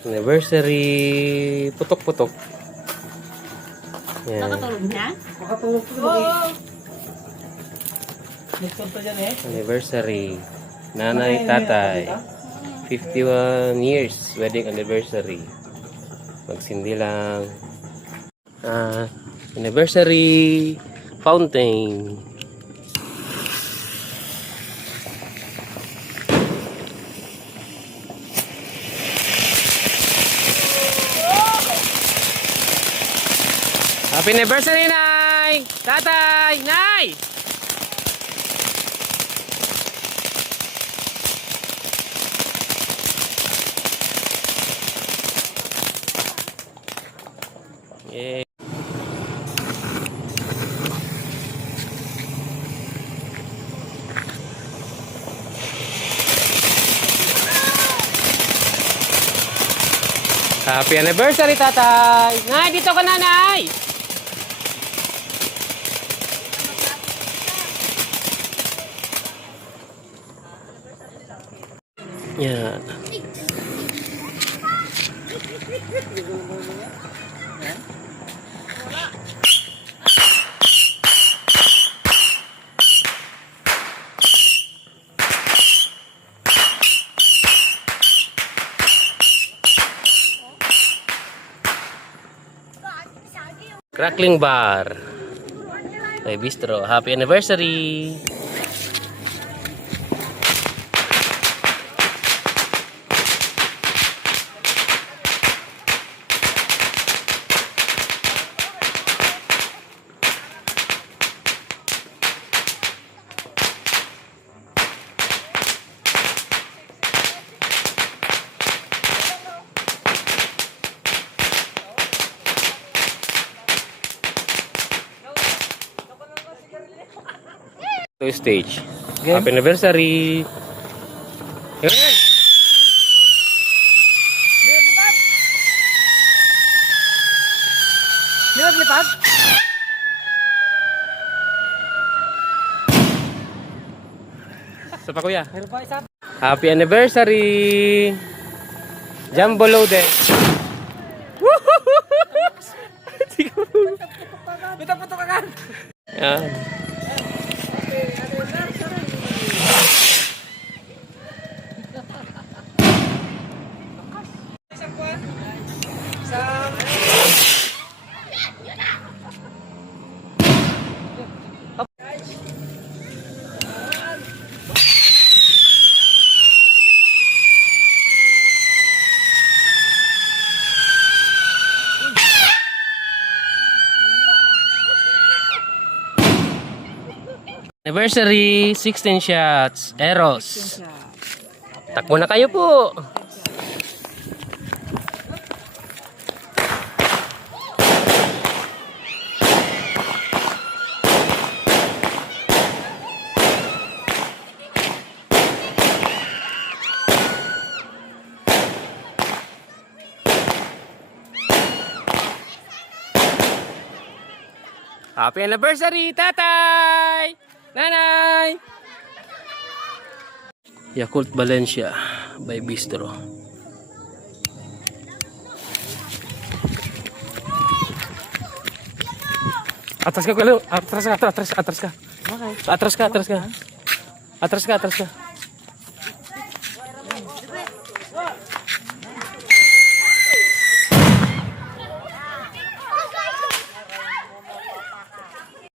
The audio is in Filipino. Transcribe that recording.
Anniversary. Putok-putok. Yan. Nakatulog niya? Makatulog ko Oo. Nagpunta dyan eh. Anniversary. Nanay, tatay. 51 years wedding anniversary. Magsindi lang. Anniversary fountain. Happy anniversary, Nay! Tatay! Nay! Yay! Happy anniversary, Tatay! Nay, dito ka na, Nay! Yan. Crackling bar. Kay Bistro. Happy anniversary! To stage. Game. Happy anniversary! Yan! Lipat-lipat? Sa pa, kuya. Meron pa isa. Happy anniversary! Jumbo loaded. Putok-putok ka kan. Yan. Anniversary, 16 shots, Eros. Takbo na kayo po. Happy anniversary, Tatay! Nanay! Yakult Valencia by Bistro. Atras ka, atras ka. Okay. Atras ka. Atras ka.